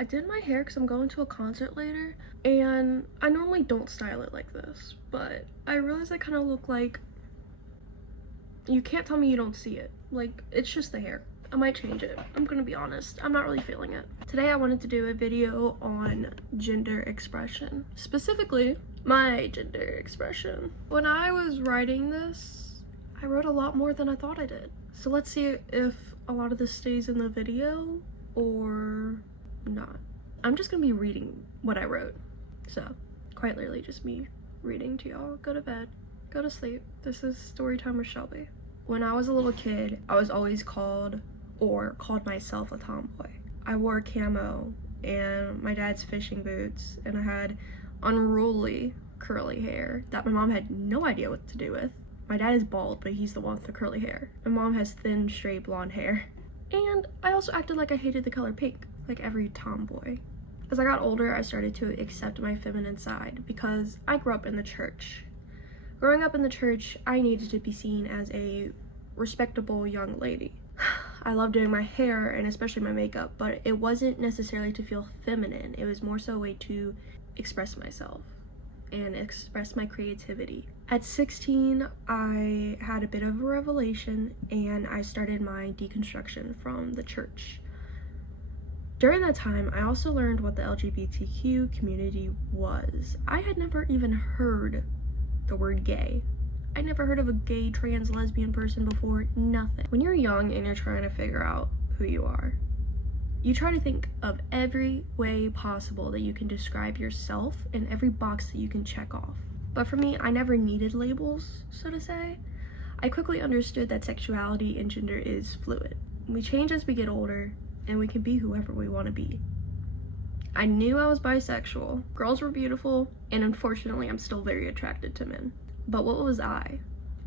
I did my hair because I'm going to a concert later, and I normally don't style it like this, but I realized I kind of look like, you can't tell me you don't see it. Like, it's just the hair. I might change it. I'm gonna be honest. I'm not really feeling it. Today I wanted to do a video on gender expression. Specifically, my gender expression. When I was writing this, I wrote a lot more than I thought I did. So let's see if a lot of this stays in the video or not. I'm just gonna be reading what I wrote. So, quite literally just me reading to y'all. Go to bed. Go to sleep. This is Storytime with Shelby. When I was a little kid, I was always called myself a tomboy. I wore camo and my dad's fishing boots, and I had unruly curly hair that my mom had no idea what to do with. My dad is bald, but he's the one with the curly hair. My mom has thin, straight blonde hair. And I also acted like I hated the color pink, like every tomboy. As I got older, I started to accept my feminine side because I grew up in the church. Growing up in the church, I needed to be seen as a respectable young lady. I love doing my hair and especially my makeup, but it wasn't necessarily to feel feminine. It was more so a way to express myself and express my creativity. At 16, I had a bit of a revelation and I started my deconstruction from the church. During that time, I also learned what the LGBTQ community was. I had never even heard the word gay. I never heard of a gay, trans, lesbian person before, nothing. When you're young and you're trying to figure out who you are, you try to think of every way possible that you can describe yourself and every box that you can check off. But for me, I never needed labels, so to say. I quickly understood that sexuality and gender is fluid. We change as we get older, and we can be whoever we want to be. I knew I was bisexual. Girls were beautiful, and unfortunately, I'm still very attracted to men. But what was I?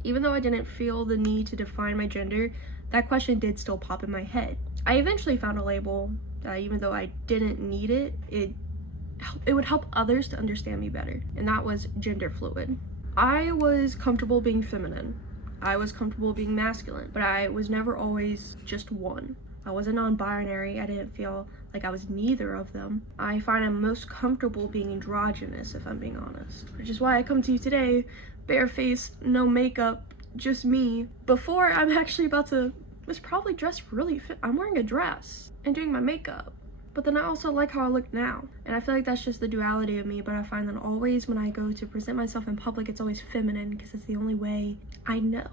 Even though I didn't feel the need to define my gender, that question did still pop in my head. I eventually found a label that, even though I didn't need it, it would help others to understand me better, and that was gender fluid. I was comfortable being feminine. I was comfortable being masculine, but I was never always just one. I wasn't non-binary. I didn't feel like I was neither of them. I find I'm most comfortable being androgynous, if I'm being honest, which is why I come to you today, barefaced, no makeup, just me. Before, I'm actually about to, was probably dressed really fit. I'm wearing a dress and doing my makeup, but then I also like how I look now. And I feel like that's just the duality of me, but I find that always when I go to present myself in public, it's always feminine because it's the only way I know.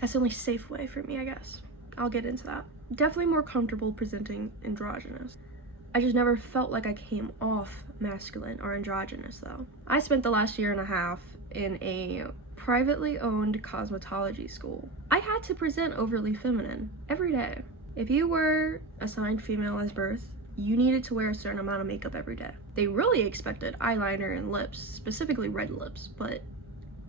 That's the only safe way for me, I guess. I'll get into that. Definitely more comfortable presenting androgynous. I just never felt like I came off masculine or androgynous though. I spent the last year and a half in a privately owned cosmetology school. I had to present overly feminine every day. If you were assigned female as birth, you needed to wear a certain amount of makeup every day. They really expected eyeliner and lips, specifically red lips, but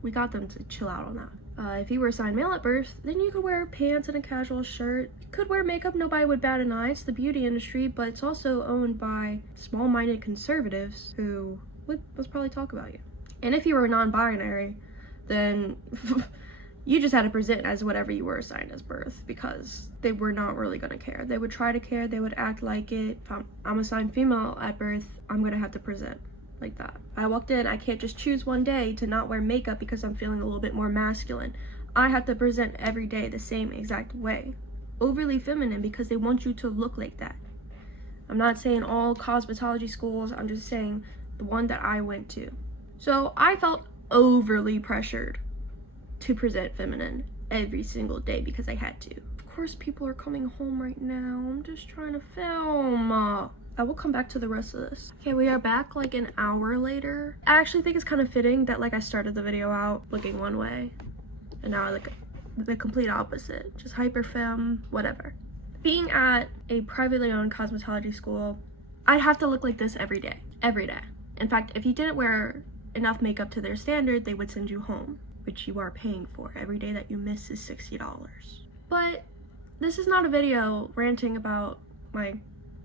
we got them to chill out on that. If you were assigned male at birth, then you could wear pants and a casual shirt. You could wear makeup, nobody would bat an eye. It's the beauty industry, but it's also owned by small-minded conservatives who would probably talk about you. And if you were non-binary, then you just had to present as whatever you were assigned as birth because they were not really gonna care. They would try to care, they would act like it. If I'm assigned female at birth, I'm gonna have to present like that. I walked in, I can't just choose one day to not wear makeup because I'm feeling a little bit more masculine. I have to present every day the same exact way. Overly feminine because they want you to look like that. I'm not saying all cosmetology schools, I'm just saying the one that I went to. So I felt overly pressured to present feminine every single day because I had to. Of course, people are coming home right now. I'm just trying to film. I will come back to the rest of this. Okay, we are back like an hour later. I actually think it's kind of fitting that like I started the video out looking one way and now I look the complete opposite. Just hyper femme, whatever. Being at a privately owned cosmetology school, I'd have to look like this every day. Every day. In fact, if you didn't wear enough makeup to their standard, they would send you home, which you are paying for. Every day that you miss is $60. But this is not a video ranting about my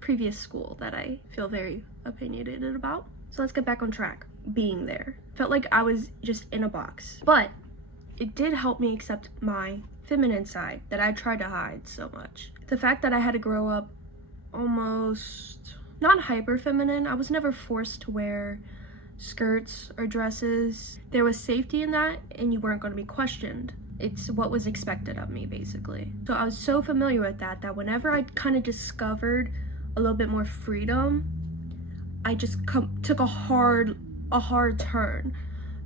previous school that I feel very opinionated about. So let's get back on track. Being there felt like I was just in a box, but it did help me accept my feminine side that I tried to hide so much. The fact that I had to grow up almost not hyper feminine. I was never forced to wear skirts or dresses. There was safety in that, and you weren't going to be questioned. It's what was expected of me, basically. So I was so familiar with that whenever I kind of discovered a little bit more freedom, I just took a hard turn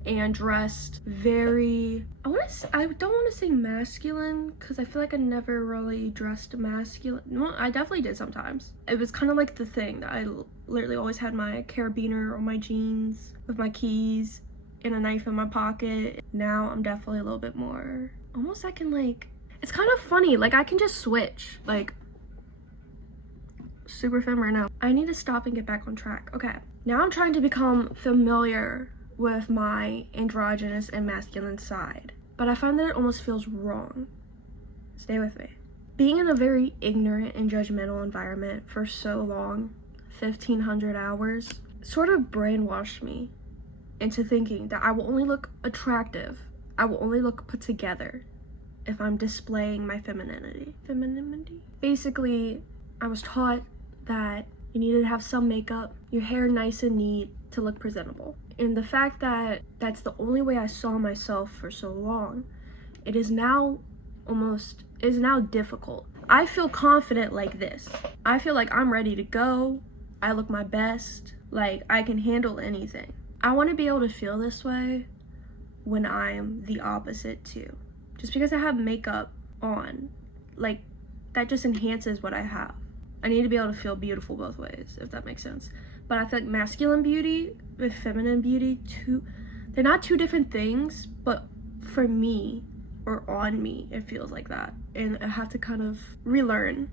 and dressed very, I don't want to say masculine, because I feel like I never really dressed masculine. Well, I definitely did sometimes. It was kind of like the thing that I literally always had my carabiner on my jeans with my keys and a knife in my pocket. Now I'm definitely a little bit more, almost I can like, it's kind of funny, like I can just switch, like super femme right now. I need to stop and get back on track. Okay, now I'm trying to become familiar with my androgynous and masculine side, but I find that it almost feels wrong. Stay with me. Being in a very ignorant and judgmental environment for so long, 1,500 hours, sort of brainwashed me into thinking that I will only look attractive, I will only look put together if I'm displaying my femininity. Basically, I was taught that you needed to have some makeup, your hair nice and neat to look presentable. And the fact that that's the only way I saw myself for so long, it is now difficult. I feel confident like this. I feel like I'm ready to go. I look my best. Like I can handle anything. I want to be able to feel this way when I'm the opposite too. Just because I have makeup on, like that just enhances what I have. I need to be able to feel beautiful both ways, if that makes sense. But I feel like masculine beauty with feminine beauty, they're not two different things, but for me, or on me, it feels like that. And I have to kind of relearn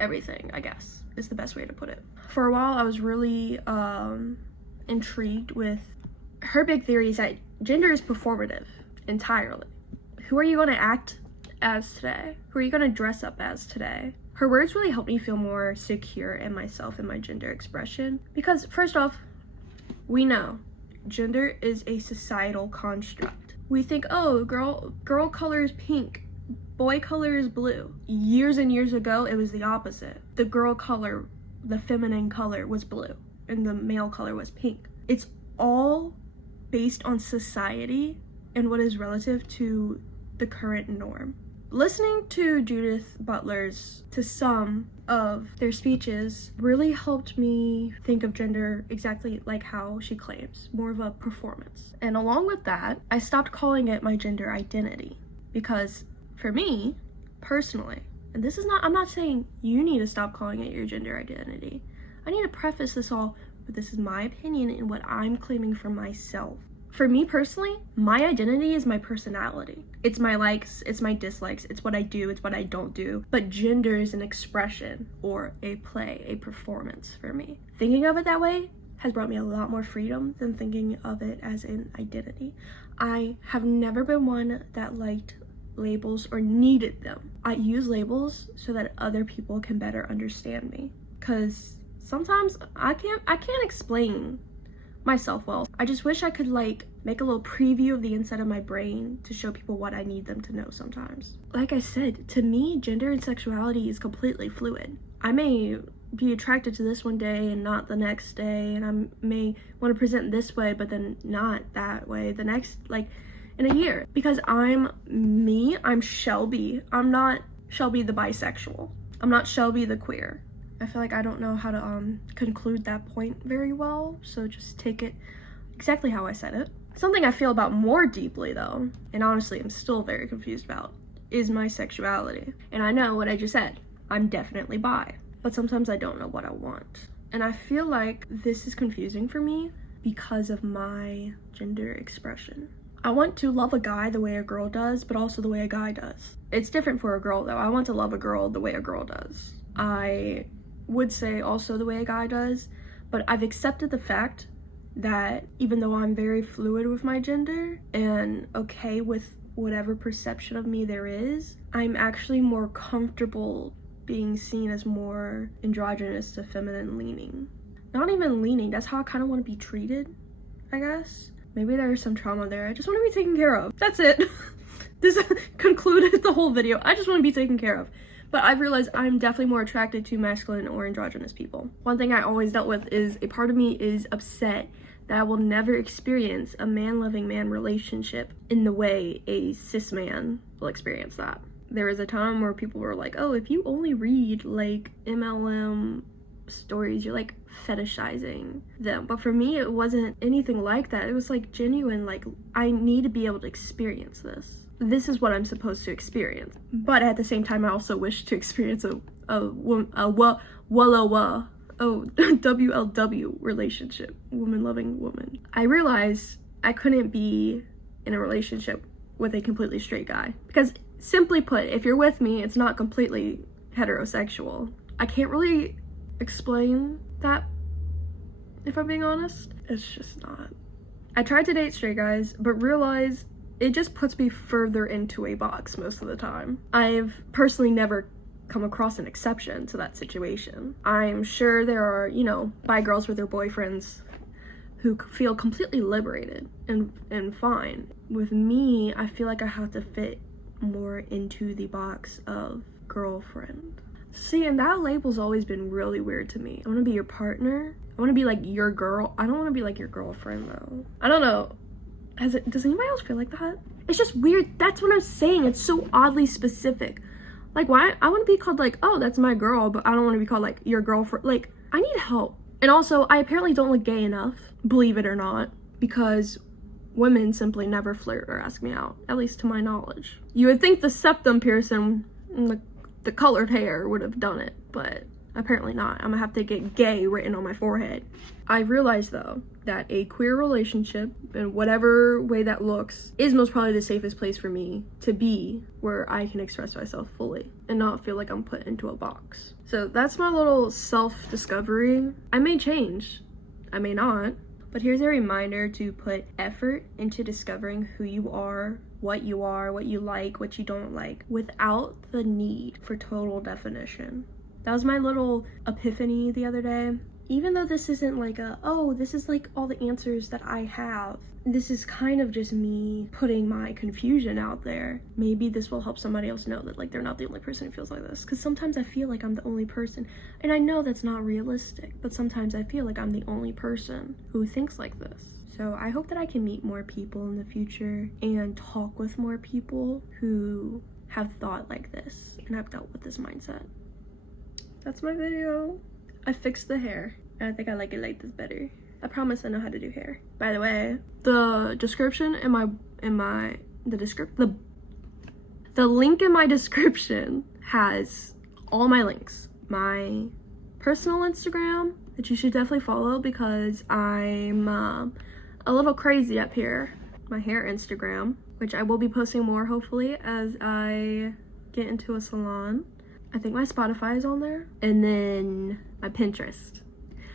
everything, I guess, is the best way to put it. For a while, I was really intrigued with her big theory is that gender is performative entirely. Who are you going to act as today? Who are you going to dress up as today? Her words really helped me feel more secure in myself and my gender expression. Because first off, we know gender is a societal construct. We think, oh, girl color is pink, boy color is blue. Years and years ago, it was the opposite. The girl color, the feminine color was blue, and the male color was pink. It's all based on society and what is relative to the current norm. Listening to Judith Butler's, to some of their speeches, really helped me think of gender exactly like how she claims, more of a performance. And along with that, I stopped calling it my gender identity, because for me, personally, and this is not, I'm not saying you need to stop calling it your gender identity. I need to preface this all, but this is my opinion and what I'm claiming for myself. For me personally, my identity is my personality. It's my likes, it's my dislikes, it's what I do, it's what I don't do. But gender is an expression or a play, a performance for me. Thinking of it that way has brought me a lot more freedom than thinking of it as an identity. I have never been one that liked labels or needed them. I use labels so that other people can better understand me. Because sometimes I can't explain myself well. I just wish I could like make a little preview of the inside of my brain to show people what I need them to know sometimes. Like I said, to me, gender and sexuality is completely fluid. I may be attracted to this one day and not the next day, and I may want to present this way but then not that way the next, like in a year. Because I'm me, I'm Shelby. I'm not Shelby the bisexual. I'm not Shelby the queer. I feel like I don't know how to conclude that point very well, so just take it exactly how I said it. Something I feel about more deeply though, and honestly I'm still very confused about, is my sexuality. And I know what I just said, I'm definitely bi, but sometimes I don't know what I want. And I feel like this is confusing for me because of my gender expression. I want to love a guy the way a girl does, but also the way a guy does. It's different for a girl though. I want to love a girl the way a girl does. I would say also the way a guy does, but I've accepted the fact that even though I'm very fluid with my gender and okay with whatever perception of me there is, I'm actually more comfortable being seen as more androgynous to feminine leaning. Not even leaning, that's how I kind of want to be treated, I guess. Maybe there's some trauma there. I just want to be taken care of. That's it. This concluded the whole video. I just want to be taken care of. But I've realized I'm definitely more attracted to masculine or androgynous people. One thing I always dealt with is a part of me is upset that I will never experience a man-loving man relationship in the way a cis man will experience that. There was a time where people were like, oh, if you only read like MLM stories, you're like fetishizing them. But for me, it wasn't anything like that. It was like genuine, like I need to be able to experience this. This is what I'm supposed to experience. But at the same time, I also wish to experience a WLW relationship, woman loving woman. I realized I couldn't be in a relationship with a completely straight guy because, simply put, if you're with me, it's not completely heterosexual. I can't really explain that, if I'm being honest. It's just not. I tried to date straight guys, but realized it just puts me further into a box most of the time. I've personally never come across an exception to that situation. I'm sure there are, you know, bi girls with their boyfriends who feel completely liberated and fine. With me, I feel like I have to fit more into the box of girlfriend. See, and that label's always been really weird to me. I want to be your partner. I want to be like your girl. I don't want to be like your girlfriend though. I don't know. Does anybody else feel like that? It's just weird. That's what I'm saying. It's so oddly specific. Like, why? I want to be called like, oh, that's my girl, but I don't want to be called like your girlfriend. Like, I need help. And also, I apparently don't look gay enough, believe it or not, because women simply never flirt or ask me out, at least to my knowledge. You would think the septum piercing and the colored hair would have done it, but apparently not. I'm gonna have to get gay written on my forehead. I realized though that a queer relationship, in whatever way that looks, is most probably the safest place for me to be, where I can express myself fully and not feel like I'm put into a box. So that's my little self-discovery. I may change, I may not, but here's a reminder to put effort into discovering who you are, what you like, what you don't like, without the need for total definition. That was my little epiphany the other day. Even though this isn't like this is like all the answers that I have. This is kind of just me putting my confusion out there. Maybe this will help somebody else know that like they're not the only person who feels like this. Because sometimes I feel like I'm the only person. And I know that's not realistic, but sometimes I feel like I'm the only person who thinks like this. So I hope that I can meet more people in the future and talk with more people who have thought like this and have dealt with this mindset. That's my video. I fixed the hair, and I think I like it like this better. I promise I know how to do hair. By the way, the description the link in my description has all my links. My personal Instagram, that you should definitely follow because I'm a little crazy up here. My hair Instagram, which I will be posting more hopefully as I get into a salon. I think my Spotify is on there. And then my Pinterest,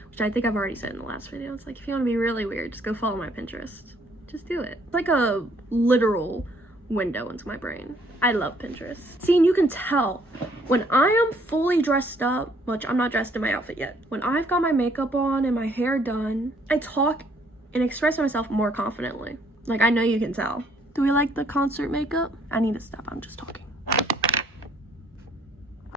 which I think I've already said in the last video. It's like, if you want to be really weird, just go follow my Pinterest. Just do it. It's like a literal window into my brain. I love Pinterest. See, and you can tell when I am fully dressed up, which I'm not dressed in my outfit yet. When I've got my makeup on and my hair done, I talk and express myself more confidently. Like, I know you can tell. Do we like the concert makeup? I need to stop. I'm just talking.